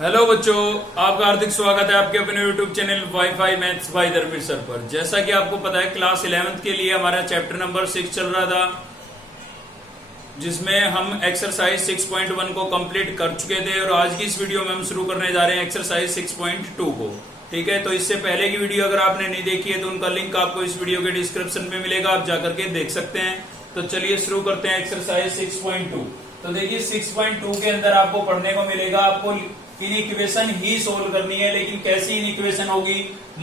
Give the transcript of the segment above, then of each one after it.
Hello बच्चों, आपका हार्दिक स्वागत है आपके अपने YouTube channel WiFi maths by Dharmveer sir पर। जैसा कि आपको पता है, क्लास 11th के लिए हमारा चैप्टर नंबर 6 चल रहा था, जिसमें हम एक्सरसाइज 6.1 को कंप्लीट कर चुके थे और आज की इस वीडियो में हम शुरू करने जा रहे हैं एक्सरसाइज 6.2 को। ठीक है, तो इससे पहले की वीडियो अगर आपने नहीं देखी है तो उनका लिंक आपको इस वीडियो के डिस्क्रिप्शन में मिलेगा, आप जाकर के देख सकते हैं। तो चलिए शुरू करते हैं एक्सरसाइज 6.2। तो देखिए 6.2 के अंदर आपको पढ़ने को मिलेगा, आपको इन इक्वेशन ही सोल्व करनी है। लेकिन कैसी इन इक्वेशन होगी?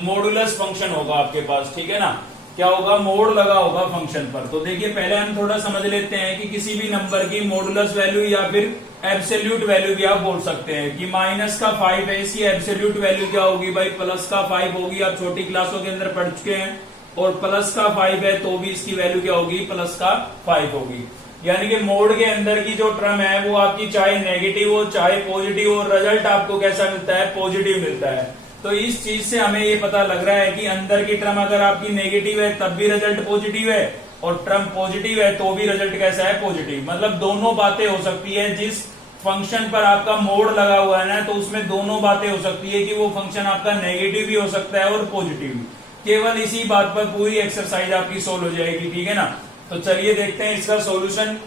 मॉडुलस फंक्शन होगा आपके पास, ठीक है ना। क्या होगा? मोड लगा होगा फंक्शन पर। तो देखिए पहले हम थोड़ा समझ लेते हैं कि किसी भी नंबर की मॉडुलस वैल्यू या फिर एब्सोल्यूट वैल्यू भी आप बोल सकते हैं कि माइनस का 5 है, इसकी एब्सोल्यूट वैल्यू क्या होगी भाई? प्लस का 5 होगी। आप छोटी क्लासों के अंदर पढ़ चुके हैं। और प्लस का 5 है तो भी इसकी वैल्यू क्या होगी? प्लस का 5 होगी। यानी कि मोड के अंदर की जो टर्म है वो आपकी चाहे नेगेटिव हो चाहे पॉजिटिव हो, रिजल्ट आपको कैसा मिलता है? पॉजिटिव मिलता है। तो इस चीज से हमें ये पता लग रहा है कि अंदर की टर्म अगर आपकी नेगेटिव है तब भी रिजल्ट पॉजिटिव है, और टर्म पॉजिटिव है तो भी रिजल्ट कैसा है? पॉजिटिव। मतलब दोनों बातें हो सकती है। जिस फंक्शन पर आपका मोड लगा हुआ है ना, तो उसमें दोनों बातें हो सकती है कि वो फंक्शन आपका नेगेटिव भी हो सकता है और पॉजिटिव भी। केवल इसी बात पर पूरी एक्सरसाइज आपकी सोल्व हो जाएगी, ठीक है ना। तो चलिए देखते हैं इसका सॉल्यूशन।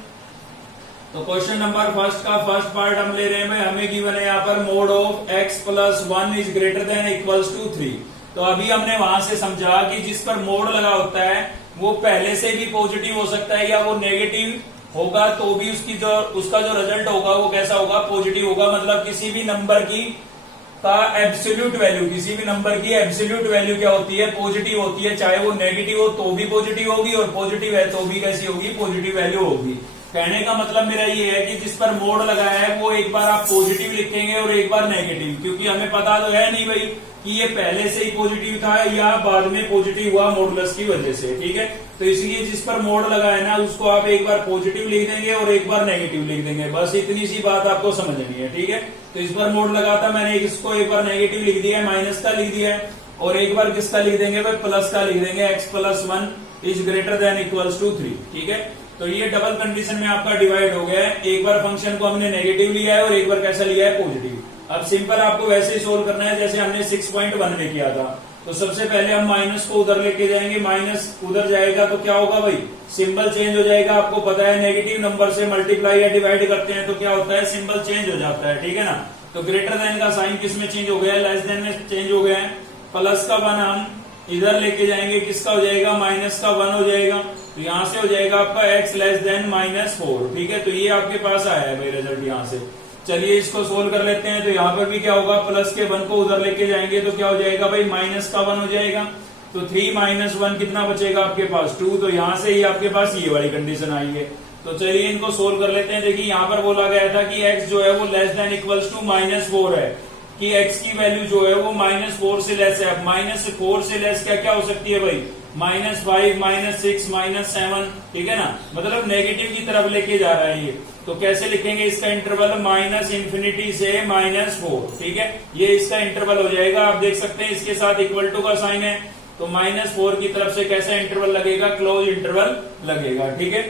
तो क्वेश्चन नंबर फर्स्ट का फर्स्ट पार्ट हम ले रहे हैं। हमें गिवन है यहाँ पर mod of x plus 1 is greater than equals to 3। तो अभी हमने वहां से समझा कि जिस पर मोड लगा होता है वो पहले से भी पॉजिटिव हो सकता है या वो नेगेटिव होगा, तो भी उसका जो रिजल्ट होगा वो कैसा होगा? पॉजिटिव होगा। मतलब किसी भी नंबर की का एब्सोल्यूट वैल्यू, किसी भी नंबर की एब्सोल्यूट वैल्यू क्या होती है? पॉजिटिव होती है। चाहे वो नेगेटिव हो तो भी पॉजिटिव होगी, और पॉजिटिव है तो भी कैसी होगी? पॉजिटिव वैल्यू होगी। कहने का मतलब मेरा ये है कि जिस पर मोड लगाया है वो एक बार आप पॉजिटिव लिखेंगे और एक बार नेगेटिव, क्योंकि हमें पता तो है नहीं भाई कि ये पहले से ही पॉजिटिव था या बाद में पॉजिटिव हुआ मॉडुलस की वजह से, ठीक है। तो इसलिए जिस पर मोड लगा है ना उसको आप एक बार पॉजिटिव लिख देंगे और एक बार नेगेटिव लिख देंगे। बस इतनी सी बात आपको समझनी है, ठीक है। तो इस पर मोड लगा था, मैंने इसको एक बार नेगेटिव लिख दिया है, माइनस का लिख दिया है, और एक बार किसका लिख देंगे भाई? प्लस का लिख देंगे। x plus 1 is greater than equals to 3, ठीक है। तो ये डबल कंडीशन में आपका डिवाइड हो गया है। एक बार फंक्शन को हमने नेगेटिव लिया है और एक बार कैसा लिया है? पॉजिटिव। अब सिंपल आपको वैसे ही सोल्व करना है जैसे हमने 6.1 में किया था। तो सबसे पहले हम माइनस को उधर लेके जाएंगे, माइनस उधर जाएगा तो क्या होगा भाई? सिंबल चेंज हो जाएगा। आपको पता है नेगेटिव नंबर से मल्टीप्लाई या डिवाइड करते हैं तो क्या होता है? सिंबल चेंज हो जाता है, ठीक है ना। तो ग्रेटर देन का साइन किस में चेंज हो गया है? लेस देन में चेंज हो गया है। प्लस का 1 हम इधर लेके जाएंगे, किसका हो जाएगा? माइनस का 1 हो जाएगा। तो यहां से हो जाएगा आपका x लेस देन -4, ठीक है। तो ये आपके पास आया है भाई रिजल्ट यहां से। चलिए इसको सोल्व कर लेते हैं। तो यहाँ पर भी क्या होगा? प्लस के 1 को उधर लेके जाएंगे तो क्या हो जाएगा भाई? माइनस का 1 हो जाएगा। तो 3 माइनस 1 कितना बचेगा आपके पास? 2। तो यहां से ही आपके पास ये वाली कंडीशन आई है। तो चलिए इनको सोल्व कर लेते हैं। देखिए यहाँ पर बोला गया था कि x जो है वो लेस देन इक्वल्स टू -4 है, कि x की वैल्यू जो है वो -4 से लेस है। -4 से लेस क्या क्या हो सकती है भाई? -5, -6, -7, ठीक है ना। मतलब नेगेटिव की तरफ लेके जा रहा है ये। तो कैसे लिखेंगे इसका इंटरवल? -∞ से -4, ठीक है। ये इसका इंटरवल हो जाएगा। आप देख सकते हैं इसके साथ इक्वल टू का साइन है, तो -4 की तरफ से कैसा इंटरवल लगेगा? क्लोज इंटरवल लगेगा, ठीक है।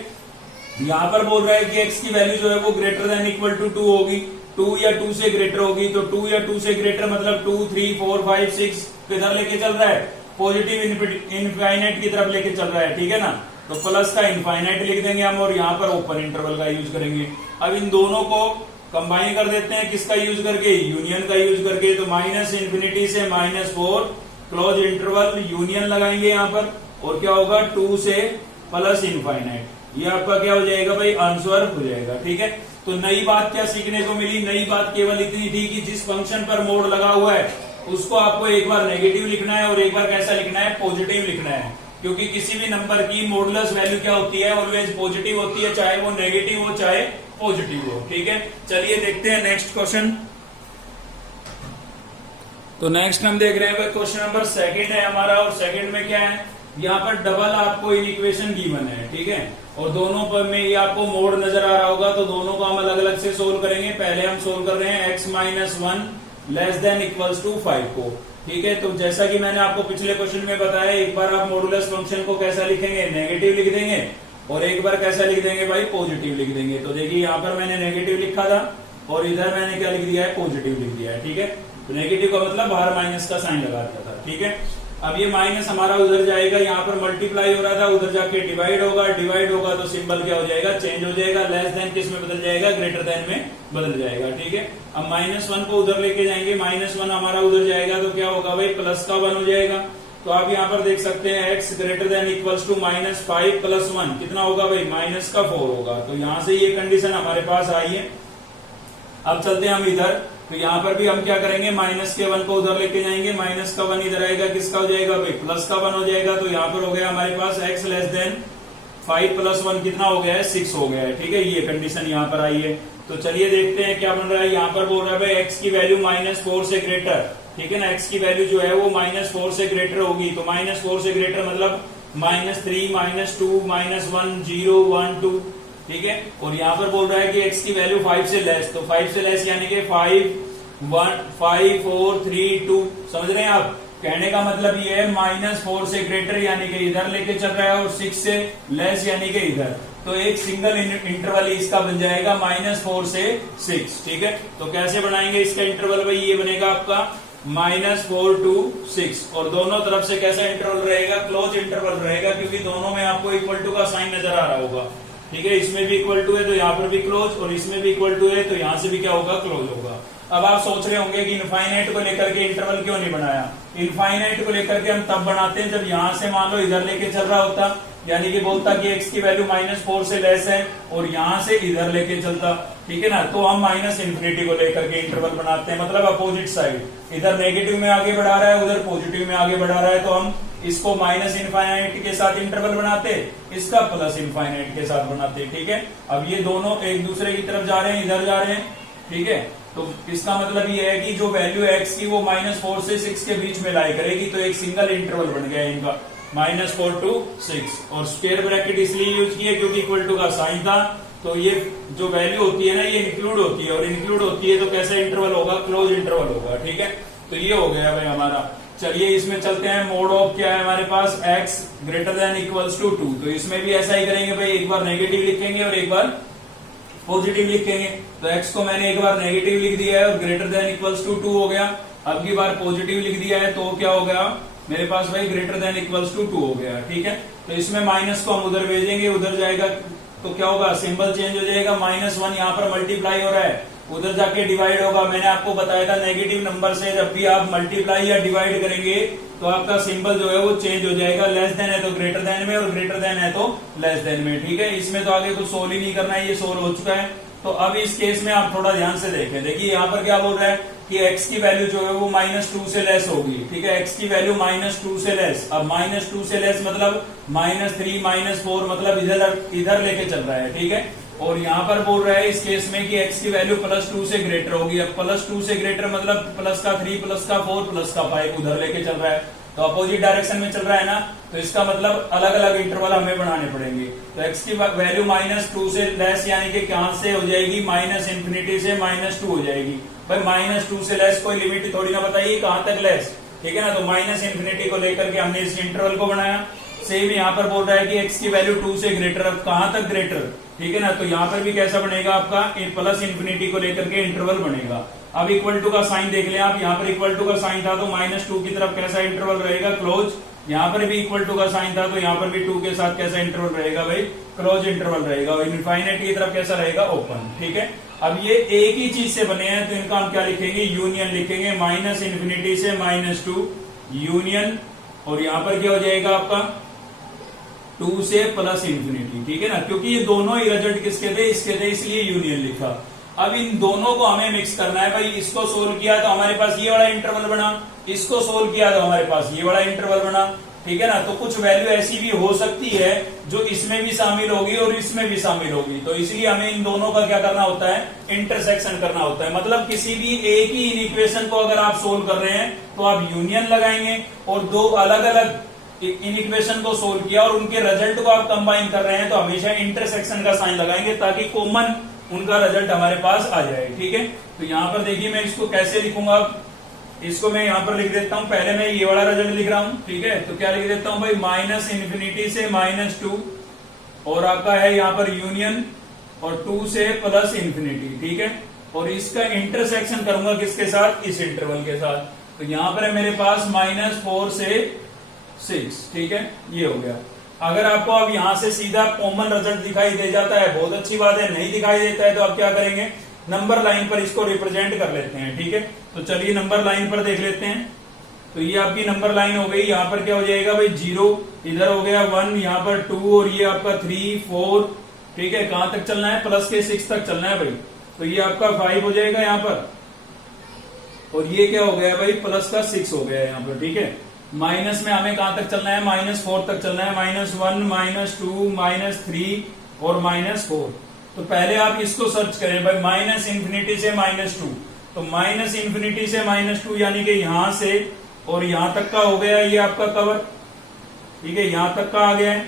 यहाँ पर बोल रहा है कि x की वैल्यू जो है वो ग्रेटर देन इक्वल टू 2 होगी, 2 या 2 से ग्रेटर होगी। तो 2 या 2 से ग्रेटर मतलब 2, 3, 4, 5, 6 किधर लेके चल रहा है? पॉजिटिव इनफाइनाइट की तरफ लेके चल रहा है, ठीक है ना। तो प्लस का इनफाइनाइट लिख देंगे हम, और यहाँ पर ओपन इंटरवल का यूज करेंगे। अब इन दोनों को कंबाइन कर देते हैं, किसका यूज करके? यूनियन का यूज करके। तो -∞ से -4 क्लोज इंटरवल यूनियन लगाएंगे यहाँ पर, और क्या होगा? 2 से प्लस इनफाइनाइट। ये आपका क्या हो जाएगा भाई? आंसर हो जाएगा, ठीक है। तो नई बात क्या सीखने को मिली? नई बात केवल इतनी थी कि जिस फंक्शन पर मोड लगा हुआ है उसको आपको एक बार नेगेटिव लिखना है और एक बार कैसा लिखना है? पॉजिटिव लिखना है। क्योंकि किसी भी नंबर की मॉडुलस वैल्यू क्या होती है? ऑलवेज पॉजिटिव होती है, चाहे वो नेगेटिव हो चाहे पॉजिटिव हो, ठीक है। चलिए देखते हैं नेक्स्ट क्वेश्चन। तो नेक्स्ट हम देख रहे हैं क्वेश्चन नंबर 2 है हमारा, और सेकंड में क्या है? यहाँ पर डबल आपको इन इक्वेशन गिवन है, ठीक है। और दोनों पर में ये आपको मोड नजर आ रहा होगा, तो दोनों को हम अलग अलग से सोल्व करेंगे। पहले हम सोल्व कर रहे हैं x - 1 less than equals to 5 को, ठीक है। तो जैसा कि मैंने आपको पिछले क्वेश्चन में बताया, एक बार आप मॉडुलस फंक्शन को कैसा लिखेंगे? नेगेटिव लिख देंगे, और एक बार कैसा लिख देंगे भाई? पॉजिटिव लिख देंगे। तो देखिए यहाँ पर मैंने नेगेटिव लिखा था और इधर मैंने क्या लिख दिया है, पॉजिटिव लिख दिया है। ठीक है, तो नेगेटिव का मतलब बाहर माइनस का साइन लगा दिया था। ठीक है, अब ये माइनस हमारा उधर जाएगा, यहाँ पर मल्टीप्लाई हो रहा था, उधर जाके डिवाइड होगा, डिवाइड होगा तो सिंबल क्या हो जाएगा, चेंज हो जाएगा। लेस देन किस में बदल जाएगा, ग्रेटर देन में बदल जाएगा। ठीक है, अब -1 को उधर लेके जाएंगे, -1 हमारा उधर जाएगा तो क्या होगा भाई, प्लस का 1 हो जाएगा। तो आप यहाँ पर देख सकते हैं x greater than equals to -5 + 1 कितना होगा भाई, -4 होगा। तो यहाँ से ये कंडीशन हमारे पास आई है। अब चलते हैं हम इधर, तो यहाँ पर भी हम क्या करेंगे, -1 को उधर लेके जाएंगे, -1 इधर आएगा, किसका हो जाएगा भाई, प्लस का 1 हो जाएगा। तो यहाँ पर हो गया हमारे पास x लेस देन 5 + 1 कितना हो गया है, 6 हो गया है। ठीक है, ये कंडीशन यहाँ पर आई है। तो चलिए देखते हैं क्या बन रहा है। यहाँ पर बोल रहा है भाई x की वैल्यू -4 से ग्रेटर। ठीक है ना, x की वैल्यू जो है वो -4 से ग्रेटर होगी। तो -4 से ग्रेटर मतलब -3 -2 -1 0 1 2। ठीक है, और यहाँ पर बोल रहा है कि x की वैल्यू 5 से लेस, तो 5 से लेस यानी कि 5 1 5 4 3 2। समझ रहे हैं आप, कहने का मतलब ये है -4 से ग्रेटर यानी कि इधर लेके चल रहा है, और 6 से लेस यानी कि इधर। तो एक सिंगल इंटरवल इसका बन जाएगा -4 से 6। ठीक है, तो कैसे बनाएंगे इसका इंटरवल भाई, ये बनेगा आपका -4 to 6, और दोनों तरफ से कैसा इंटरवल रहेगा, क्लोज इंटरवल रहेगा, क्योंकि दोनों में आपको इक्वल टू का साइन नजर आ रहा होगा। ठीक है, इसमें भी इक्वल टू है तो यहाँ पर भी क्लोज, और इसमें भी इक्वल टू है तो यहाँ से भी क्या होगा, क्लोज होगा। अब आप सोच रहे होंगे कि इनफाइनाइट को लेकर के इंटरवल क्यों नहीं बनाया। इनफाइनाइट को लेकर के हम तब बनाते हैं जब यहाँ से मान लो इधर लेके चल रहा होता, यानी कि बोलता कि x की वैल्यू -4 से लेस है, और यहाँ से इधर लेके चलता। ठीक है ना, तो हम -∞ को लेकर के इंटरवल बनाते हैं, मतलब अपोजिट साइड, इधर नेगेटिव में आगे बढ़ा रहा है, उधर पॉजिटिव में आगे बढ़ा रहा है, तो हम इसको -∞ के साथ इंटरवल बनाते, इसका +∞ के साथ बनाते। ठीक है, अब ये दोनों एक दूसरे की तरफ जा रहे हैं, इधर जा रहे हैं। ठीक है, तो इसका मतलब ये है कि जो वैल्यू x की वो -4 से 6 के बीच में लाई करेगी, तो एक सिंगल इंटरवल बन गया इनका, -4 to 6। और स्क्वायर ब्रैकेट इसलिए यूज किया क्योंकि इक्वल टू का साइन था। तो ये जो वैल्यू होती है ना, ये इंक्लूड होती है, और इंक्लूड होती है तो कैसा इंटरवल होगा, क्लोज इंटरवल होगा। ठीक है, तो ये हो गया भाई हमारा। चलिए इसमें चलते हैं, मोड ऑफ क्या है हमारे पास, x greater than equals to 2। तो इसमें भी ऐसा ही करेंगे भाई, एक बार नेगेटिव लिखेंगे और एक बार पॉजिटिव लिखेंगे। तो x को मैंने एक बार नेगेटिव लिख दिया है और ग्रेटर देन इक्वल्स टू 2 हो गया। अब की बार पॉजिटिव लिख दिया है तो क्या हो गया मेरे पास भाई, ग्रेटर देन इक्वल्स टू 2 हो गया। ठीक है, तो इसमें माइनस को हम उधर भेजेंगे, उधर जाएगा तो क्या होगा, सिंबल चेंज हो जाएगा। -1 यहाँ पर मल्टीप्लाई हो रहा है, उधर जाके डिवाइड होगा। मैंने आपको बताया था नेगेटिव नंबर से जब भी आप मल्टीप्लाई या डिवाइड करेंगे तो आपका सिंबल जो है वो चेंज हो जाएगा। लेस देन है तो ग्रेटर देन में, और ग्रेटर देन है तो लेस देन में। ठीक है, इसमें तो आगे कुछ सोल्व ही नहीं करना है, ये सोल्व हो चुका है। तो अब इस केस में आप थोड़ा ध्यान से देखें। देखिए यहाँ पर क्या बोल रहा है कि x की वैल्यू जो है वो -2 से लेस होगी। ठीक है, x की वैल्यू -2 से लेस। अब -2 से लेस मतलब -3 -4 मतलब इधर लेके चल रहा है। ठीक है, और यहाँ पर बोल रहा है इस केस में कि x की वैल्यू +2 से ग्रेटर होगी। अब +2 से ग्रेटर मतलब +3 +4 +5 उधर लेके चल रहा है, तो अपोजिट डायरेक्शन में चल रहा है ना, तो इसका मतलब अलग अलग इंटरवल हमें बनाने पड़ेंगे। तो x की वैल्यू -2 से लेस यानी कि कहां से हो जाएगी, -∞ से -2 हो जाएगी। भाई -2 से लेस कोई लिमिट थोड़ी ना बताइए कहां तक लेस। ठीक है ना, तो -∞ को लेकर के हमने इस इंटरवल को बनाया। सेम यहाँ पर बोल रहा है कि x की वैल्यू 2 से ग्रेटर, अब कहां तक ग्रेटर। ठीक है ना, तो यहाँ पर भी कैसा बनेगा आपका, +∞ को लेकर के इंटरवल बनेगा। अब इक्वल टू का साइन देख लें आप, यहाँ पर इक्वल टू का साइन था तो -2 की तरफ कैसा इंटरवल रहेगा, क्लोज। यहाँ पर भी इक्वल टू का साइन था तो यहाँ पर भी 2 के साथ कैसा इंटरवल रहेगा भाई, क्लोज इंटरवल रहेगा। और इनफाइनाइट की तरफ कैसा रहेगा, ओपन। ठीक है, अब ये एक ही चीज से बने हैं तो इनका हम क्या लिखेंगे, यूनियन लिखेंगे। -∞ से -2 यूनियन, और यहाँ पर क्या हो जाएगा आपका 2 से +∞। ठीक है ना, क्योंकि ये दोनों ही रिजल्ट किसके थे, इसके थे, इसलिए यूनियन लिखा। अब इन दोनों को हमें मिक्स करना है भाई। इसको सोल्व किया तो हमारे पास ये वाला इंटरवल बना, इसको सोल्व किया तो हमारे पास ये वाला इंटरवल बना। ठीक है ना, तो कुछ वैल्यू ऐसी भी हो सकती है जो इसमें भी शामिल होगी और इसमें भी शामिल होगी, तो इसलिए हमें इन दोनों का क्या करना होता है, इंटरसेक्शन करना होता है। मतलब किसी भी एक ही इन इक्वेशन को अगर आप सोल्व कर रहे हैं तो आप यूनियन लगाएंगे, और दो अलग अलग इन इक्वेशन को सोल्व किया और उनके रिजल्ट को आप कंबाइन कर रहे हैं तो हमेशा इंटरसेक्शन का साइन लगाएंगे ताकि कॉमन उनका रिजल्ट हमारे पास आ जाए। ठीक है, तो यहाँ पर देखिए मैं इसको कैसे लिखूंगा, इसको मैं यहाँ पर लिख देता हूं। पहले मैं ये वाला रिजल्ट लिख रहा हूं। ठीक है, तो क्या लिख देता हूं भाई, -∞ से -2, और आपका है यहाँ पर यूनियन, और 2 से +∞। ठीक है, और इसका इंटरसेक्शन करूंगा किसके साथ, इस इंटरवल के साथ। तो यहां पर है मेरे पास -4 से 6, ठीक है, ये हो गया। अगर आपको अब यहां से सीधा कॉमन रिजल्ट दिखाई दे जाता है, बहुत अच्छी बात है, नहीं दिखाई देता है तो आप क्या करेंगे, नंबर लाइन पर इसको रिप्रेजेंट कर लेते हैं, ठीक है। तो चलिए नंबर लाइन पर देख लेते हैं। तो ये आपकी नंबर लाइन हो गई, यहाँ पर क्या हो जाएगा भाई 0, इधर हो गया 1, यहाँ पर 2 और ये आपका 3, 4, ठीक है। कहां तक चलना है, प्लस के 6 तक चलना है भाई। तो ये आपका 5 हो जाएगा यहाँ पर, और ये क्या हो गया भाई, प्लस का 6 हो गया यहाँ पर, ठीक है। माइनस में हमें कहां तक चलना है, -4 तक चलना है, -1, -2, -3 और -4। तो पहले आप इसको सर्च करें भाई, -∞ से -2, तो -∞ से -2 यानी कि यहां से और यहां तक का हो गया ये आपका कवर, ठीक है, यहां तक का आ गया है।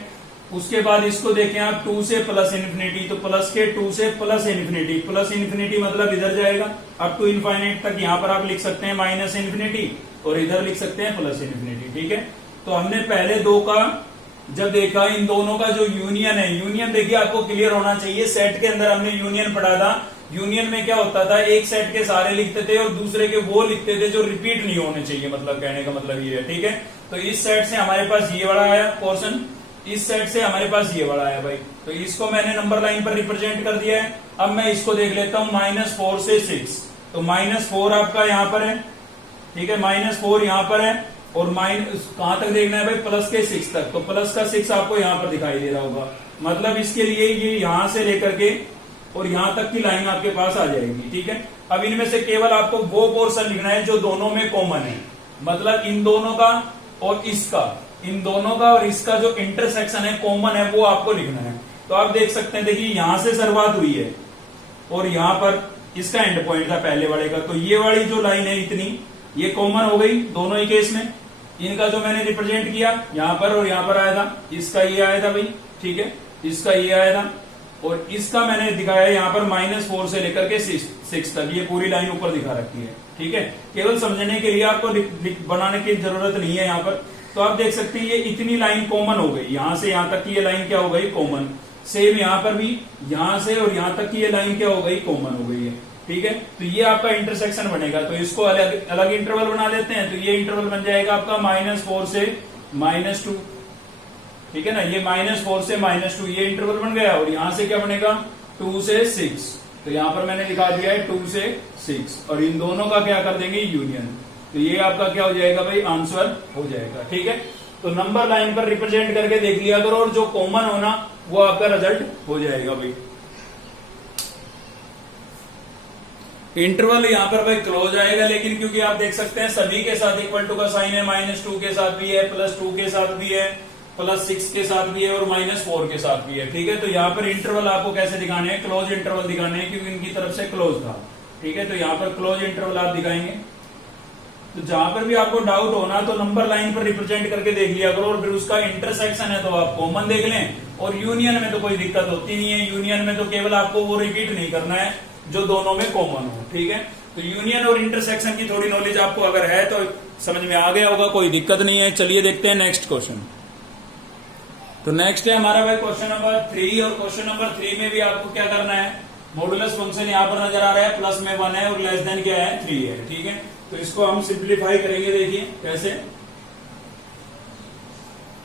उसके बाद इसको देखें आप 2 से +∞, तो प्लस के 2 से +∞, +∞ मतलब इधर जाएगा अप टू इनफाइनाइट तक। यहां पर आप लिख सकते हैं -∞ और इधर लिख सकते हैं +∞, ठीक है। तो हमने पहले दो का जब देखा, इन दोनों का जो यूनियन है, यूनियन देखिए आपको क्लियर होना चाहिए। सेट के अंदर हमने यूनियन पढ़ा था, यूनियन में क्या होता था, एक सेट के सारे लिखते थे और दूसरे के वो लिखते थे जो रिपीट नहीं होने चाहिए, मतलब कहने का मतलब ये है, ठीक है। तो इस सेट से हमारे पास ये वाला आया पोर्शन, इस सेट से हमारे पास ये वाला आया भाई। तो इसको मैंने नंबर लाइन पर रिप्रेजेंट कर दिया है। अब मैं इसको देख लेता हूं, -4 से 6, तो -4 आपका यहां पर है, ठीक है, -4 यहां पर है, और माइनस कहां तक देखना है भाई, प्लस के 6 तक। तो प्लस का 6 आपको यहां पर दिखाई दे रहा होगा, मतलब इसके लिए ये यहां से लेकर के और यहां तक की लाइन आपके पास आ जाएगी, ठीक है। अब इनमें से केवल आपको वो पोर्शन लिखना है जो दोनों में कॉमन है, मतलब इन दोनों का और इसका, इन दोनों का और इसका जो इंटरसेक्शन है, कॉमन है, वो आपको लिखना है। तो आप देख सकते हैं, देखिए यहां से शुरुआत हुई है और यहां पर इसका एंड पॉइंट था पहले वाले का। तो ये वाली जो लाइन है इतनी, ये कॉमन हो गई दोनों ही केस में। इनका जो मैंने रिप्रेजेंट किया यहां पर और यहां पर आया था, इसका ये आया था भाई, ठीक है, इसका ये आया था, और इसका मैंने दिखाया यहां पर -4 से लेकर के 6 तक, ये पूरी लाइन ऊपर दिखा रखी है, ठीक है। केवल समझने के लिए आपको बनाने की जरूरत नहीं है यहाँ पर। तो आप देख सकते हैं ये इतनी लाइन कॉमन हो गई, यहां से यहां तक की ये लाइन क्या हो गई, कॉमन। सेम यहां पर भी यहां से और यहां तक की ये लाइन क्या हो गई, कॉमन हो गई है, ठीक है। तो ये आपका इंटरसेक्शन बनेगा। तो इसको अलग अलग इंटरवल बना देते हैं। तो ये इंटरवल बन जाएगा आपका -4 से -2, ठीक है ना, ये -4 से -2 ये इंटरवल बन गया। और यहां से क्या बनेगा, 2 से 6, तो यहां पर मैंने लिखा दिया है 2 से 6, और इन दोनों का क्या कर देंगे, यूनियन। तो ये आपका क्या हो जाएगा भाई, आंसर हो जाएगा, ठीक है। तो नंबर लाइन पर रिप्रेजेंट करके देख लिया करो, और जो कॉमन होना वो आपका रिजल्ट हो जाएगा भाई। इंटरवल यहाँ पर भाई क्लोज आएगा, लेकिन क्योंकि आप देख सकते हैं सभी के साथ इक्वल टू का साइन है, -2 के साथ भी है, +2 के साथ भी है, +6 के साथ भी है और -4 के साथ भी है, ठीक है। तो यहाँ पर इंटरवल आपको कैसे दिखाने हैं, क्लोज इंटरवल दिखाने हैं, क्योंकि इनकी तरफ से क्लोज था, ठीक है। तो यहाँ पर क्लोज इंटरवल आप दिखाएंगे। तो जहां पर भी आपको डाउट होना तो नंबर लाइन पर रिप्रेजेंट करके देख लिया करो, और फिर उसका इंटरसेक्शन है तो आप कॉमन देख लें, और यूनियन में तो कोई दिक्कत होती नहीं है। यूनियन में तो केवल आपको वो रिपीट नहीं करना है जो दोनों में कॉमन हो, ठीक है। तो यूनियन और इंटरसेक्शन की थोड़ी नॉलेज आपको अगर है तो समझ में आ गया होगा, कोई दिक्कत नहीं है। चलिए देखते हैं नेक्स्ट क्वेश्चन। तो नेक्स्ट है हमारा भाई क्वेश्चन नंबर 3, और क्वेश्चन नंबर 3 में भी आपको क्या करना है, मॉडुलस फंक्शन यहाँ पर नजर आ रहा है, प्लस में 1 है और लेस देन क्या है, 3 है, ठीक है। तो इसको हम सिंप्लीफाई करेंगे, देखिए कैसे।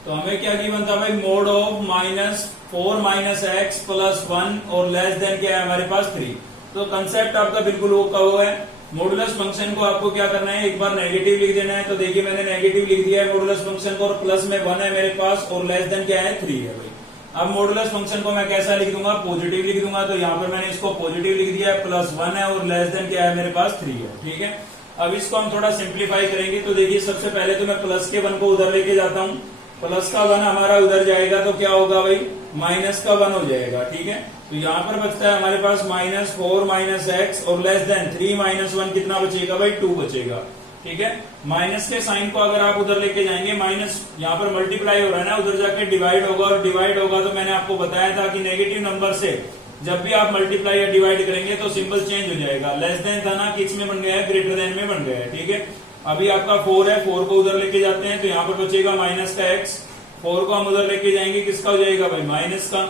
तो हमें क्या गिवन था भाई, मोड ऑफ -4 - x + 1 और लेस देन क्या है हमारे पास 3। तो कंसेप्ट आपका बिल्कुल वो का वो है। मॉडुलस फंक्शन को आपको क्या करना है, एक बार नेगेटिव लिख देना है। तो देखिए मैंने नेगेटिव लिख दिया है मॉडुलस फंक्शन को, और प्लस में 1 है मेरे पास और लेस देन क्या है, 3 है भाई। अब मॉडुलस फंक्शन को मैं कैसा लिख दूंगा, पॉजिटिव लिख दूंगा। तो यहाँ पर मैंने इसको पॉजिटिव लिख दिया है, +1 है और लेस देन क्या है मेरे पास 3 है, ठीक है। अब इसको हम थोड़ा सिंप्लीफाई करेंगे। तो देखिए सबसे पहले तो मैं प्लस के 1 को उधर लेके जाता हूँ, प्लस का 1 हमारा उधर जाएगा तो क्या होगा भाई, माइनस का 1 हो जाएगा, ठीक है। तो यहाँ पर बचता है हमारे पास -4 - x और लेस देन 3 - 1 कितना बचेगा भाई, 2 बचेगा, ठीक है। माइनस के साइन को अगर आप उधर लेके जाएंगे, माइनस यहाँ पर मल्टीप्लाई हो रहा है ना, उधर जाके डिवाइड होगा, और डिवाइड होगा तो मैंने आपको बताया था कि नेगेटिव नंबर से जब भी आप मल्टीप्लाई या डिवाइड करेंगे तो सिंबल चेंज हो जाएगा। लेस देन था ना, किस में बन गया है, ग्रेटर देन में बन गया है, ठीक है। अभी आपका 4 है, 4 को उधर लेके जाते हैं तो यहाँ पर बचेगा माइनस का x, 4 को हम उधर लेके जाएंगे, किसका हो जाएगा भाई, माइनस का।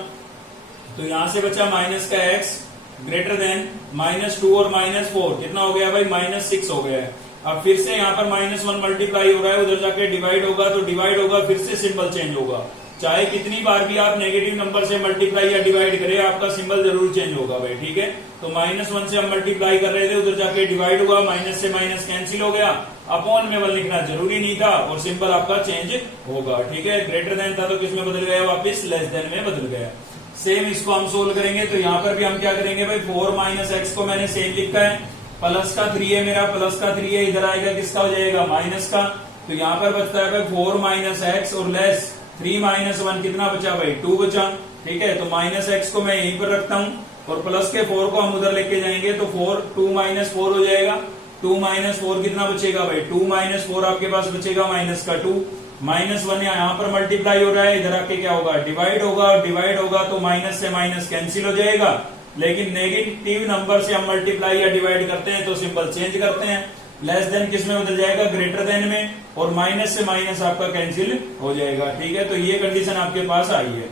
तो यहां से बचा माइनस का x ग्रेटर देन -2 और -4 कितना हो गया भाई -6 हो गया है। अब फिर से यहाँ पर -1 मल्टीप्लाई हो रहा है, उधर जाके डिवाइड होगा तो डिवाइड होगा, फिर से सिंबल चेंज होगा। चाहे कितनी बार भी आप नेगेटिव नंबर से मल्टीप्लाई या डिवाइड करें, आपका सिंबल जरूर चेंज होगा भाई, ठीक है। तो -1 से हम मल्टीप्लाई कर रहे थे, उधर जाके डिवाइड हुआ, माइनस से माइनस कैंसिल हो गया, अपॉन में 1 लिखना जरूरी नहीं था और सिंबल आपका चेंज होगा, ठीक है। ग्रेटर देन था तो किसमें बदल गया, वापिस लेस देन में बदल गया। सेम इसको हम सोल्व करेंगे तो यहाँ पर भी हम क्या करेंगे भाई, 4 - x को मैंने सेम लिखा है, प्लस का 3 है मेरा, प्लस का 3 है, इधर आएगा किसका हो जाएगा माइनस का, तो यहाँ पर बचता है भाई 4 - x और लेस 3 - 1 कितना बचा भाई 2 बचा, ठीक है। तो -x को मैं यहीं पर रखता हूँ और प्लस के 4 को हम उधर लेके जाएंगे तो 2 - 4 हो जाएगा। 2 - 4 कितना बचेगा भाई 2 - 4 आपके पास बचेगा माइनस का 2, -1 यहाँ पर मल्टीप्लाई हो रहा है, इधर आके क्या होगा डिवाइड होगा, और डिवाइड होगा तो माइनस से माइनस कैंसिल हो जाएगा। लेकिन नेगेटिव नंबर से हम मल्टीप्लाई या डिवाइड करते हैं तो सिंबल चेंज करते हैं, लेस देन किस में बदल जाएगा ग्रेटर देन में, और माइनस से माइनस आपका कैंसिल हो जाएगा, ठीक है। तो ये कंडीशन आपके पास आई है।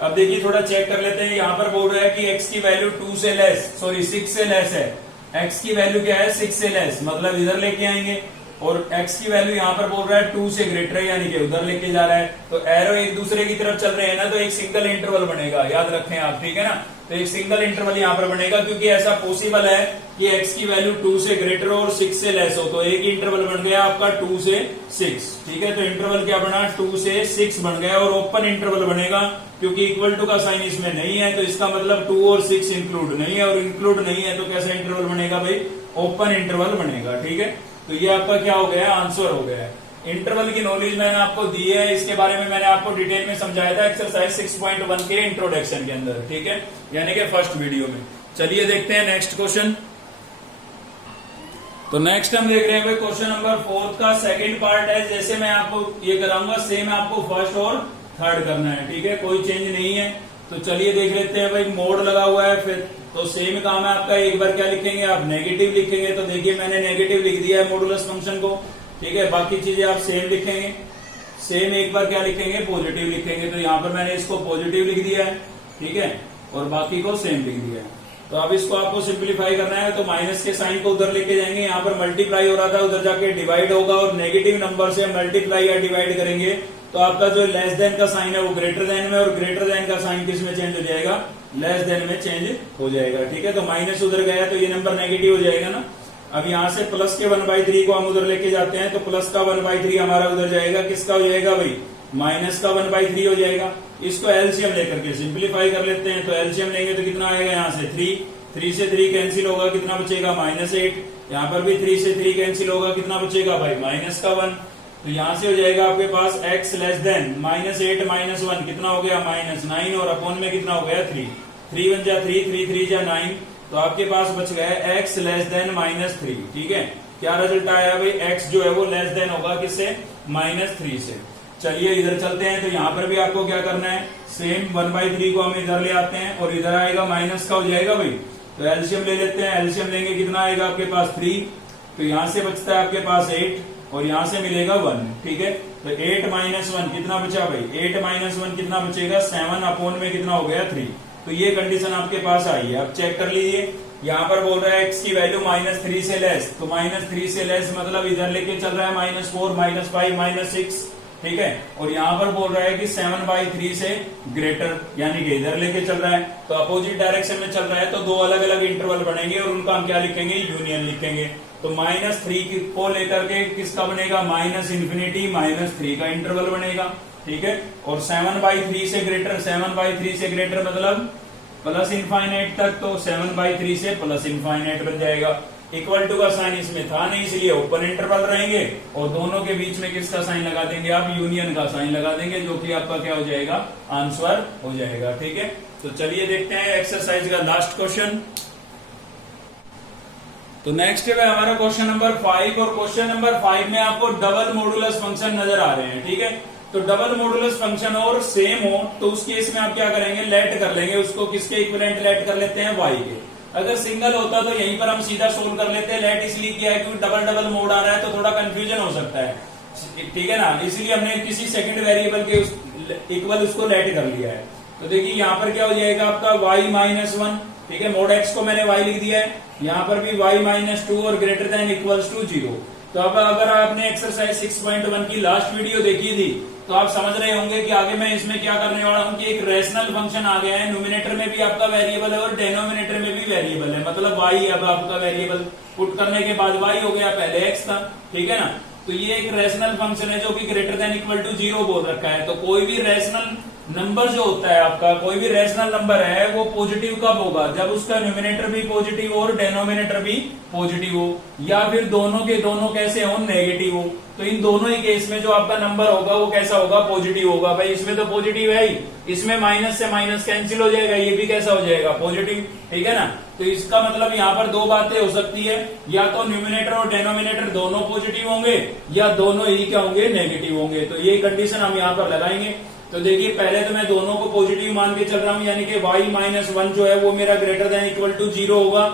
अब देखिए थोड़ा चेक कर लेते हैं, यहाँ पर बोल रहा है कि x की वैल्यू 2 से लेस, सॉरी 6 से लेस है। x की वैल्यू क्या है 6 से लेस, मतलब इधर लेके आएंगे, और x की वैल्यू यहाँ पर बोल रहा है 2 से ग्रेटर है, यानी कि उधर लेके जा रहा है। तो एरो एक दूसरे की तरफ चल रहे हैं ना, तो एक सिंगल इंटरवल बनेगा, याद रखें आप, ठीक है ना। तो एक सिंगल इंटरवल यहाँ पर बनेगा, क्योंकि ऐसा पॉसिबल है कि x की वैल्यू 2 से ग्रेटर हो और 6 से लेस हो, तो एक इंटरवल बन गया आपका 2 से 6, ठीक है। तो इंटरवल क्या बना 2 से 6 बन गया, और ओपन इंटरवल बनेगा क्योंकि इक्वल टू का साइन इसमें नहीं है, तो इसका मतलब 2 और 6 इंक्लूड नहीं है, और इंक्लूड नहीं है तो कैसा इंटरवल बनेगा भाई ओपन इंटरवल बनेगा, ठीक है। तो ये आपका क्या हो गया आंसर हो गया। इंटरवल की नॉलेज मैंने आपको दी है, इसके बारे में मैंने आपको डिटेल में समझाया था एक्सरसाइज 6.1 के इंट्रोडक्शन के अंदर, ठीक है, यानी कि फर्स्ट वीडियो में। चलिए देखते हैं नेक्स्ट क्वेश्चन। तो नेक्स्ट हम देख रहे हैं भाई क्वेश्चन नंबर 4 का सेकंड पार्ट है। जैसे मैं आपको ये कराऊंगा सेम आपको फर्स्ट और थर्ड करना है, ठीक है, कोई चेंज नहीं है। तो चलिए देख लेते हैं भाई, मोड लगा हुआ है, फिर तो सेम काम है आपका। एक बार क्या लिखेंगे आप नेगेटिव लिखेंगे, तो देखिए मैंने नेगेटिव लिख दिया है मॉडुलस फंक्शन को, ठीक है। बाकी चीजें आप सेम लिखेंगे, सेम एक बार क्या लिखेंगे पॉजिटिव लिखेंगे, तो यहाँ पर मैंने इसको पॉजिटिव लिख दिया है, ठीक है, और बाकी को सेम लिख दिया है। तो अब इसको आपको सिंप्लीफाई करना है, तो माइनस के साइन को उधर लेके जाएंगे, यहाँ पर मल्टीप्लाई हो रहा था उधर जाके डिवाइड होगा, और नेगेटिव नंबर से मल्टीप्लाई या डिवाइड करेंगे तो आपका जो लेस देन का साइन है वो ग्रेटर देन में, और ग्रेटर देन का साइन किस में चेंज हो जाएगा लेस देन में चेंज हो जाएगा, ठीक है। तो माइनस उधर गया तो ये नंबर नेगेटिव हो जाएगा ना। अब यहाँ से प्लस के 1/3 को हम उधर लेके जाते हैं, तो प्लस का 1/3 हमारा उधर जाएगा, किसका हो जाएगा भाई माइनस का 1/3 हो जाएगा। इसको एलसीएम लेकर के सिंप्लीफाई कर लेते हैं, तो एलसीएम लेंगे तो कितना आएगा यहाँ से 3 से 3 कैंसिल होगा, कितना बचेगा -8। यहाँ पर भी 3 से 3 कैंसिल होगा, कितना बचेगा भाई माइनस का 1। तो यहाँ से हो जाएगा आपके पास x लेस देन -8 - 1 कितना हो गया -9, और अपॉन में कितना हो गया 3 बन जा 3 3 जा 9, तो आपके पास बच गया x लेस देन -3, ठीक है। क्या रिजल्ट आया भाई x जो है वो लेस देन होगा किससे -3 से। चलिए इधर चलते हैं, तो यहाँ पर भी आपको क्या करना है सेम 1/3 को हम इधर ले आते हैं, और इधर आएगा माइनस का हो जाएगा भाई। तो एलसीएम ले लेते हैं, एलसीएम लेंगे कितना आएगा आपके पास 3, तो यहाँ से बचता है आपके पास 8, और यहाँ से मिलेगा 1, ठीक है। तो 8 - 1 कितना बचा भाई 8 - 1 कितना बचेगा 7, अपॉन में कितना हो गया 3। तो ये कंडीशन आपके पास आई है। अब चेक कर लीजिए, यहाँ पर बोल रहा है x की वैल्यू -3 से लेस, तो -3 से लेस मतलब इधर लेके चल रहा है -4 -5 -6, ठीक है। और यहाँ पर बोल रहा है कि 7/3 से ग्रेटर, यानी कि इधर लेके चल रहा है, तो अपोजिट डायरेक्शन में चल रहा है, तो दो अलग अलग इंटरवल बनेंगे और उनका हम क्या लिखेंगे यूनियन लिखेंगे। तो -3 को लेकर के किसका बनेगा -∞ -3 का इंटरवल बनेगा, ठीक है। और 7/3 से ग्रेटर, 7/3 से ग्रेटर मतलब +∞ तक, तो 7/3 से +∞ बन जाएगा। इक्वल टू का साइन इसमें था नहीं, इसलिए ओपन इंटरवल रहेंगे, और दोनों के बीच में किसका साइन लगा देंगे आप यूनियन का साइन लगा देंगे, जो कि आपका क्या हो जाएगा आंसर हो जाएगा, ठीक है। तो चलिए देखते हैं एक्सरसाइज का लास्ट क्वेश्चन। तो नेक्स्ट है हमारा क्वेश्चन नंबर 5, और क्वेश्चन नंबर 5 में आपको डबल मॉडुलस फंक्शन नजर आ रहे हैं, ठीक है। तो डबल मॉडुलस फंक्शन और सेम हो तो उस केस में आप क्या करेंगे लेट कर लेंगे उसको, किसके इक्विवेलेंट लेट कर लेते हैं y के। अगर सिंगल होता तो यहीं पर हम सीधा सोल्व कर लेते हैं, लेट इसलिए किया है क्योंकि डबल डबल मोड आ रहा है तो थोड़ा कंफ्यूजन हो सकता है, ठीक है ना, इसलिए हमने किसी सेकंड वेरिएबल के इक्वल उसको लेट कर लिया है। तो देखिए यहाँ पर क्या हो जाएगा आपका y -1, ठीक है। मोड एक्स को मैंने y लिख दिया है, यहाँ पर भी y माइनस टू और ग्रेटर देन इक्वल्स टू 0। तो अब अगर आपने एक्सरसाइज 6.1 की लास्ट वीडियो देखी थी तो आप समझ रहे होंगे कि आगे मैं इसमें क्या करने वाला हूं कि एक रेशनल फंक्शन आ गया है, न्यूमिनेटर में भी आपका वेरिएबल है और डेनोमिनेटर में भी वेरिएबल है, मतलब y अब आपका वेरिएबल पुट करने के बाद y हो गया, पहले x था, ठीक है ना। तो ये एक रेशनल फंक्शन है जो कि ग्रेटर देन इक्वल टू 0 बोल रखा है। तो कोई भी रेशनल नंबर जो होता है आपका, कोई भी रेशनल नंबर है वो पॉजिटिव कब होगा, जब उसका न्यूमिनेटर भी पॉजिटिव हो और डेनोमिनेटर भी पॉजिटिव हो, या फिर दोनों के दोनों कैसे हो, नेगेटिव हो। तो इन दोनों ही केस में जो आपका नंबर होगा वो कैसा होगा, पॉजिटिव होगा। भाई इसमें तो पॉजिटिव है ही, इसमें माइनस से माइनस कैंसिल हो जाएगा, ये भी कैसा हो जाएगा, पॉजिटिव, ठीक है ना। तो इसका मतलब यहाँ पर दो बातें हो सकती है, या तो न्यूमिनेटर और डेनोमिनेटर दोनों पॉजिटिव होंगे या दोनों ही क्या होंगे, नेगेटिव होंगे। तो ये कंडीशन हम यहाँ पर लगाएंगे। तो देखिए पहले तो मैं दोनों को पॉजिटिव मान के चल रहा हूं, यानी कि y माइनस 1 जो है वो मेरा ग्रेटर देन इक्वल टू 0 होगा।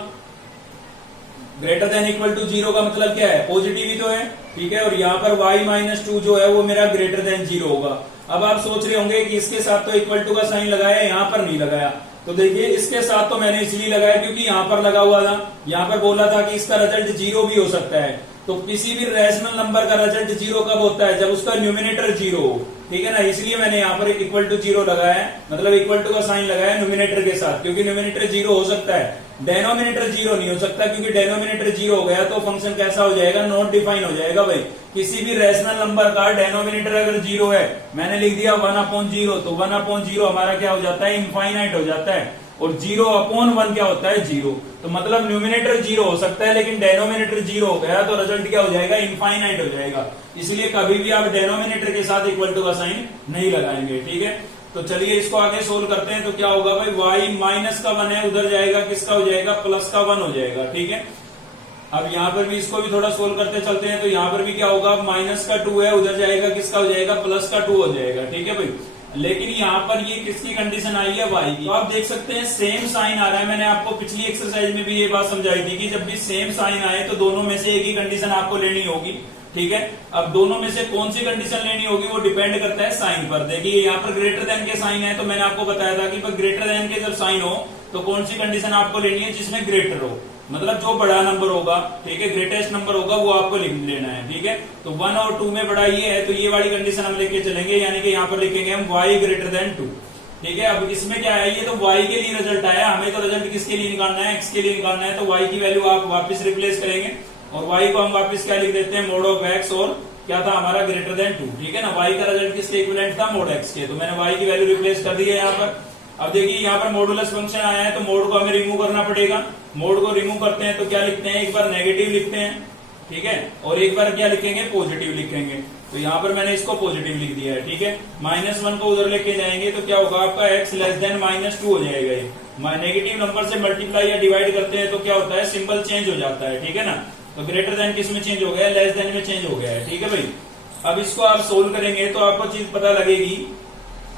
ग्रेटर देन इक्वल टू 0 का मतलब क्या है, पॉजिटिव ही तो है, ठीक है। और यहाँ पर y माइनस 2 जो है वो मेरा ग्रेटर देन 0 होगा। अब आप सोच रहे होंगे कि इसके साथ तो इक्वल टू का साइन लगाया, यहाँ पर नहीं लगाया। तो देखिए इसके साथ तो मैंने इसलिए लगाया क्योंकि यहाँ पर लगा हुआ था, यहाँ पर बोला था कि इसका रिजल्ट 0 भी हो सकता है। तो किसी भी रेशनल नंबर का रिजल्ट 0 कब होता है, जब उसका न्यूमिनेटर 0 हो, ठीक है ना। इसलिए मैंने यहाँ पर इक्वल टू 0 लगाया है, मतलब इक्वल टू का साइन लगाया न्यूमिनेटर के साथ, क्योंकि न्यूमिनेटर 0 हो सकता है, डेनोमिनेटर 0 नहीं हो सकता, क्योंकि डेनोमिनेटर 0 हो गया तो फंक्शन कैसा हो जाएगा, नॉट डिफाइन हो जाएगा। भाई किसी भी रेशनल नंबर का डेनोमिनेटर अगर 0 है, मैंने लिख दिया 1/0, तो 1/0 हमारा क्या हो जाता है, इनफाइनाइट हो जाता है, और 0/1 क्या होता है, 0। तो मतलब न्यूमिनेटर 0 हो सकता है लेकिन डेनोमिनेटर 0 हो गया तो रिजल्ट क्या हो जाएगा, इनफाइनाइट हो जाएगा। इसलिए कभी भी आप डेनोमिनेटर के साथ इक्वल टू का साइन नहीं लगाएंगे, ठीक है। तो चलिए इसको आगे सोल्व करते हैं। तो क्या होगा भाई, y माइनस का 1 है, उधर जाएगा किसका हो जाएगा, प्लस का 1 हो जाएगा, ठीक है। अब यहाँ पर भी इसको भी थोड़ा सोल्व करते चलते हैं। तो यहाँ पर भी क्या होगा, माइनस का 2 है, उधर जाएगा किसका हो जाएगा, प्लस का 2 हो जाएगा, ठीक है भाई। लेकिन यहाँ पर ये किसकी कंडीशन आई है, y की। तो आप देख सकते हैं सेम साइन आ रहा है। मैंने आपको पिछली एक्सरसाइज में भी ये बात समझाई थी कि जब भी सेम साइन आए तो दोनों में से एक ही कंडीशन आपको लेनी होगी, ठीक है। अब दोनों में से कौन सी कंडीशन लेनी होगी वो डिपेंड करता है साइन पर। देखिए यहाँ पर ग्रेटर देन के साइन है, तो मैंने आपको बताया था कि ग्रेटर देन के जब साइन हो तो कौन सी कंडीशन आपको लेनी है, जिसमें ग्रेटर हो, मतलब जो बड़ा नंबर होगा, ठीक है, ग्रेटेस्ट नंबर होगा वो आपको लिख लेना है, ठीक है। तो 1 और 2 में बड़ा ये है, तो ये वाली कंडीशन हम लेके चलेंगे, यानी कि यहाँ पर लिखेंगे हम y ग्रेटर देन 2, ठीक है। अब इसमें क्या है, ये तो y के लिए रिजल्ट आया, हमें तो रिजल्ट किसके लिए निकालना है, x के लिए निकालना है। तो y की वैल्यू आप वापस रिप्लेस करेंगे और y को हम वापस क्या लिख देते हैं, मोड ऑफ x, और क्या था हमारा ग्रेटर देन 2, ठीक है ना। y का रिजल्ट किसके इक्विवेलेंट था, मोड x के। तो मैंने y की वैल्यू रिप्लेस कर दी है यहाँ पर। अब देखिए यहाँ पर मॉडुलस फंक्शन आया है, तो मोड को हमें रिमूव करना पड़ेगा। मोड को रिमूव करते हैं तो क्या लिखते हैं, एक बार नेगेटिव लिखते हैं, ठीक है, और एक बार क्या लिखेंगे, पॉजिटिव लिखेंगे। तो यहाँ पर मैंने इसको पॉजिटिव लिख दिया है, ठीक है। -1 को उधर लेके जाएंगे तो क्या होगा, आपका x लेस देन -2 हो जाएगा। ये नेगेटिव नंबर से मल्टीप्लाई या डिवाइड करते हैं तो क्या होता है, सिंबल चेंज हो जाता है, ठीक है ना। तो ग्रेटर देन किस में चेंज हो गया, लेस देन में चेंज हो गया है, ठीक है भाई। अब इसको आप सोल्व करेंगे तो आपको चीज पता लगेगी।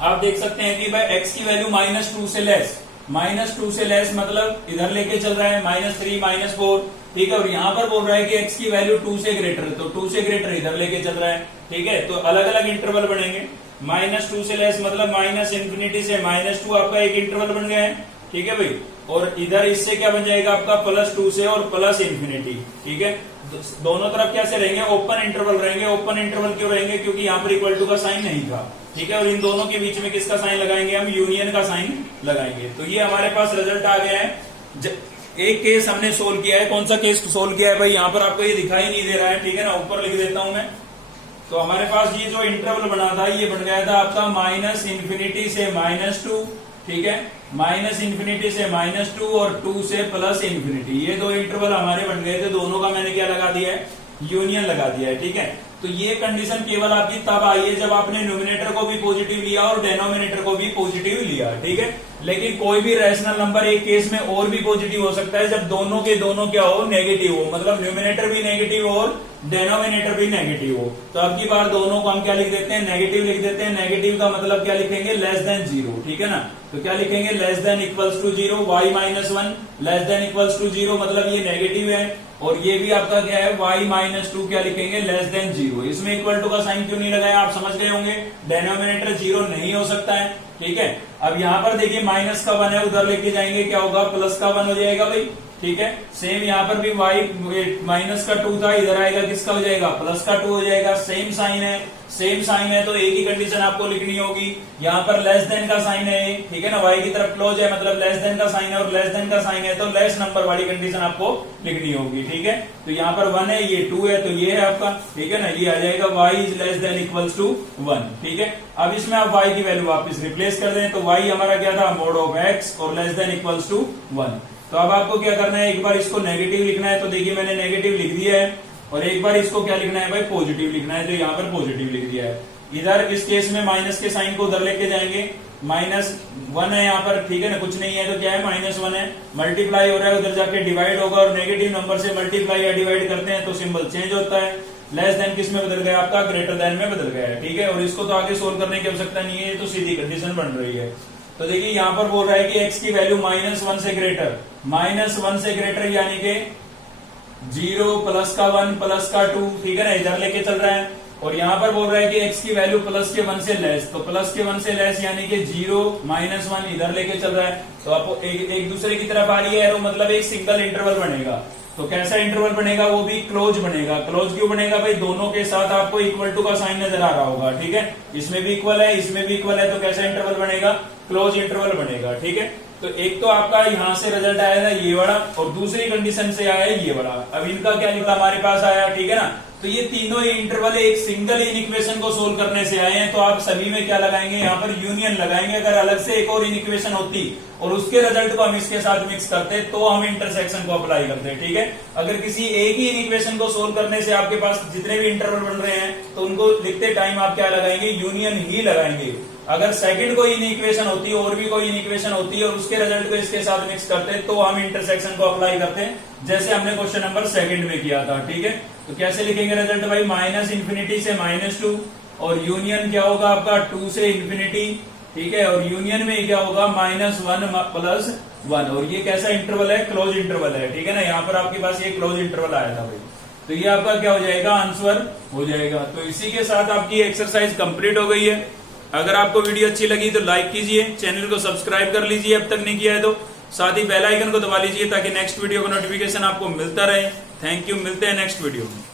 आप देख सकते हैं कि भाई x की वैल्यू -2 से लेस, -2 से लेस मतलब इधर लेके चल रहा है -3 -4, ठीक है। और यहाँ पर बोल रहा है कि x की वैल्यू 2 से ग्रेटर, तो 2 से ग्रेटर इधर लेके चल रहा है, ठीक है। तो अलग अलग इंटरवल बनेंगे। -2 से लेस मतलब -∞ से -2 आपका एक इंटरवल बन गया है, ठीक है भाई। और इधर इससे क्या बन जाएगा आपका +2 से और +∞, ठीक है। दोनों तरफ कैसे रहेंगे, ओपन इंटरवल रहेंगे। ओपन इंटरवल क्यों रहेंगे, क्योंकि यहाँ पर इक्वल टू का साइन नहीं था, ठीक है। और इन दोनों के बीच में किसका साइन लगाएंगे, हम यूनियन का साइन लगाएंगे। तो ये हमारे पास रिजल्ट आ गया है। एक केस हमने सोल्व किया है। कौन सा केस सोल्व किया है भाई, यहाँ पर आपको ये दिखाई नहीं दे रहा है, ठीक है ना, ऊपर लिख देता हूं मैं। तो हमारे पास ये जो इंटरवल बना था ये बन गया था आपका -∞ से -2, ठीक है, -∞ से -2 और 2 से +∞। ये दो इंटरवल हमारे बन गए थे, दोनों का मैंने क्या लगा दिया है, यूनियन लगा दिया है, ठीक है। तो ये कंडीशन केवल आपकी तब आई है जब आपने न्यूमिनेटर को भी पॉजिटिव लिया और डेनोमिनेटर को भी पॉजिटिव लिया, ठीक है। लेकिन कोई भी रैशनल नंबर एक केस में और भी पॉजिटिव हो सकता है, जब दोनों के दोनों क्या हो, नेगेटिव हो, मतलब न्यूमिनेटर भी नेगेटिव हो और डेनोमिनेटर भी नेगेटिव हो। तो अब की बार दोनों को हम क्या लिख देते हैं, नेगेटिव लिख देते हैं। नेगेटिव का मतलब क्या लिखेंगे, लेस देन 0, ठीक है ना। तो क्या लिखेंगे, less than equals to 0, y -1 less than equals to 0, मतलब ये नेगेटिव है। और ये भी आपका क्या है, y -2 क्या लिखेंगे, लेस देन 0। इसमें इक्वल टू का साइन क्यों नहीं लगाया, आप समझ गए होंगे, डेनोमिनेटर 0 नहीं हो सकता है, ठीक है। अब यहाँ पर देखिए माइनस का 1 है, उधर लेके जाएंगे क्या होगा, प्लस का 1 हो जाएगा भाई, ठीक है। सेम यहाँ पर भी y माइनस का 2 था, इधर आएगा किसका हो जाएगा, प्लस का 2 हो जाएगा। सेम साइन है, सेम साइन है तो एक ही कंडीशन आपको लिखनी होगी। यहाँ पर लेस देन का साइन है, ठीक है ना, y की तरफ क्लोज है मतलब लेस देन का साइन है, और लेस देन का साइन है तो लेस नंबर वाली कंडीशन आपको लिखनी होगी, ठीक है। तो यहाँ पर 1 है, ये 2 है तो ये है आपका, ठीक है ना, ये आ जाएगा y is less than equals to 1, ठीक है। अब इसमें आप y की वैल्यू वापस रिप्लेस कर दें तो y हमारा क्या था, मोड ऑफ x और लेस देन इक्वल्स टू 1। तो अब आपको क्या करना है, एक बार इसको नेगेटिव लिखना है तो देखिए मैंने नेगेटिव लिख दिया है, और एक बार इसको क्या लिखना है भाई, पॉजिटिव लिखना है, तो यहाँ पर पॉजिटिव लिख दिया है। इधर इस केस में माइनस के साइन को उधर लेके जाएंगे, -1 है यहाँ पर, ठीक है ना, कुछ नहीं है तो क्या है -1 है, मल्टीप्लाई हो रहा है, उधर जाके डिवाइड होगा, और नेगेटिव नंबर से मल्टीप्लाई या डिवाइड करते हैं तो सिंबल चेंज होता है। लेस देन किस में बदल गया आपका, ग्रेटर देन में बदल गया है, ठीक है। और इसको तो आगे सोल्व करने की आवश्यकता नहीं है, तो सीधी कंडीशन बन रही है। तो देखिए यहाँ पर बोल रहा है कि x की वैल्यू -1 से ग्रेटर, -1 से ग्रेटर यानी कि 0 प्लस का 1 प्लस का 2, ठीक है ना, इधर लेके चल रहा है। और यहाँ पर बोल रहा है कि x की वैल्यू प्लस के 1 से लेस, तो प्लस के 1 से लेस यानी कि 0 -1 इधर लेके चल रहा है, तो आपको एक दूसरे की तरफ आ रही है, तो मतलब एक सिंगल इंटरवल बनेगा। तो कैसा इंटरवल बनेगा, वो भी क्लोज बनेगा। क्लोज क्यों बनेगा भाई, दोनों के साथ आपको इक्वल टू का साइन नजर आ रहा होगा, ठीक है, इसमें भी इक्वल है, इसमें भी इक्वल है, तो कैसा इंटरवल बनेगा, क्लोज इंटरवल बनेगा, ठीक है। तो एक तो आपका यहाँ से रिजल्ट आया था ये वाला, और दूसरी कंडीशन से आया है ये वाला। अब इनका क्या निकला हमारे पास आया, ठीक है ना। तो ये तीनों इंटरवल एक सिंगल इन इक्वेशन को सोल्व करने से आए हैं, तो आप सभी में क्या लगाएंगे, यहाँ पर यूनियन लगाएंगे। अगर अलग से एक और इन इक्वेशन होती और उसके रिजल्ट को हम इसके साथ मिक्स करते तो हम इंटरसेक्शन को अप्लाई करते, ठीक है। अगर किसी एक ही इन इक्वेशन को सोल्व करने से आपके पास जितने भी इंटरवल बन रहे हैं तो उनको लिखते टाइम आप क्या लगाएंगे, यूनियन ही लगाएंगे। अगर सेकंड कोई इन इक्वेशन होती और भी कोई इन इक्वेशन होती और उसके रिजल्ट को इसके साथ मिक्स करते तो हम इंटरसेक्शन को अप्लाई करते, जैसे हमने क्वेश्चन नंबर 2 में किया था, ठीक है। तो कैसे लिखेंगे रिजल्ट भाई, -∞ से -2, और यूनियन क्या होगा आपका 2 से इंफिनिटी, ठीक है, और यूनियन में क्या होगा -1 प्लस 1, और ये कैसा इंटरवल है, क्लोज इंटरवल है, ठीक है ना। यहाँ पर आपके पास ये क्लोज इंटरवल आया था भाई, तो ये आपका क्या हो जाएगा, आंसर हो जाएगा। तो इसी के साथ आपकी एक्सरसाइज कंप्लीट हो गई है। अगर आपको वीडियो अच्छी लगी तो लाइक कीजिए, चैनल को सब्सक्राइब कर लीजिए अब तक नहीं किया है तो, साथ ही बेल आइकन को दबा लीजिए ताकि नेक्स्ट वीडियो का नोटिफिकेशन आपको मिलता रहे। थैंक यू, मिलते हैं नेक्स्ट वीडियो में।